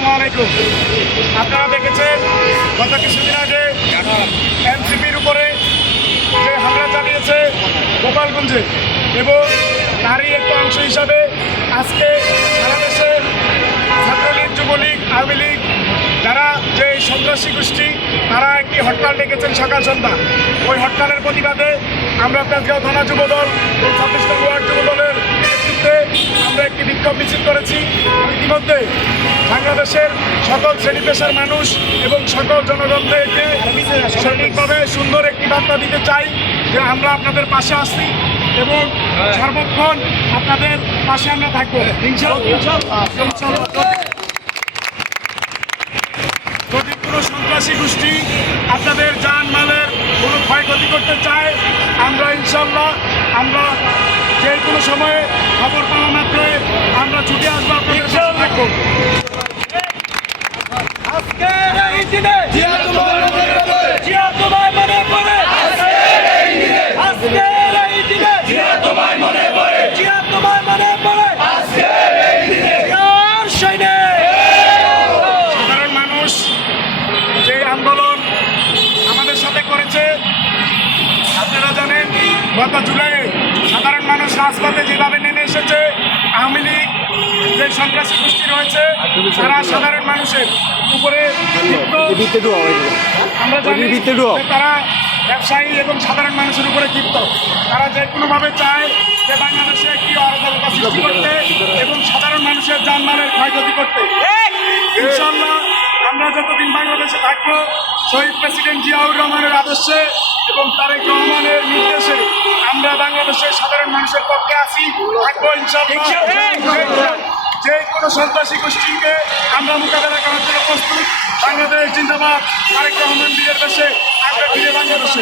আসসালামু আলাইকুম। আপনারা দেখেছেন গত কিছুদিন আগে এনসিপির উপরে যে হামলা চালিয়েছে গোপালগঞ্জে, এবং তারই একটা অংশ হিসাবে আজকে সারা দেশে ছাত্রলীগ, যুবলীগ, আওয়ামী লীগ যারা যে সন্ত্রাসী গোষ্ঠী তারা একটি হরতাল ডেকেছেন সকাল সন্ধ্যা। ওই হরতালের প্রতিবাদে আমরা তেজগাঁও থানা যুবদল এবং 26 নং ওয়ার্ড যুবদলের নেতৃত্বে আমরা একটি বিক্ষোভ মিছিল করেছি। ইতিমধ্যে বাংলাদেশের সকল শ্রেণী পেশার মানুষ এবং সকল জনগণদেরকে সঠিকভাবে সুন্দর একটি বার্তা দিতে চাই যে আমরা আপনাদের পাশে আছি এবং সর্বক্ষণ আপনাদের পাশে আমরা থাকবো ইনশাআল্লাহ। যদি কোনো সন্ত্রাসী গোষ্ঠী আপনাদের জানমালের কোনো ক্ষয়ক্ষতি করতে চায়, আমরা ইনশাল্লাহ আমরা যে কোনো সময়ে খবর পাওয়া মাত্রই আমরা ছুটে আসবো, আপনাদের সাথে থাকবো। সাধারণ মানুষ যে আন্দোলন আমাদের সাথে করেছে, আপনারা জানেন গত জুলাইয়ে সাধারণ মানুষ রাজপথে যেভাবে নেমে এসেছে, আওয়ামী লীগ যে সন্ত্রাসী গোষ্ঠী রয়েছে তারা সাধারণ মানুষের উপরে আমরা জানি তারা ব্যবসায়ী এবং সাধারণ মানুষের উপরে ক্ষিপ্ত। তারা যে কোনোভাবে চায় যে বাংলাদেশে একটি অরাজকতা সৃষ্টি করতে এবং সাধারণ মানুষের জানমালের ক্ষয়ক্ষতি করতে। ইনশাআল্লাহ আমরা যতদিন বাংলাদেশে থাকবো শহীদ প্রেসিডেন্ট জিয়াউর রহমানের আদর্শে এবং তারেক রহমানের নির্দেশে আমরা বাংলাদেশের সাধারণ মানুষের পক্ষে আছি, থাকবো ইনশাআল্লাহ। যে কোনো সন্ত্রাসী গোষ্ঠীকে আমরা মোকাবেলা করার জন্য প্রস্তুত। বাংলাদেশ জিন্দাবাদ, তারেক রহমান বীরের দেশে, আমরা ফিরে বাংলাদেশে।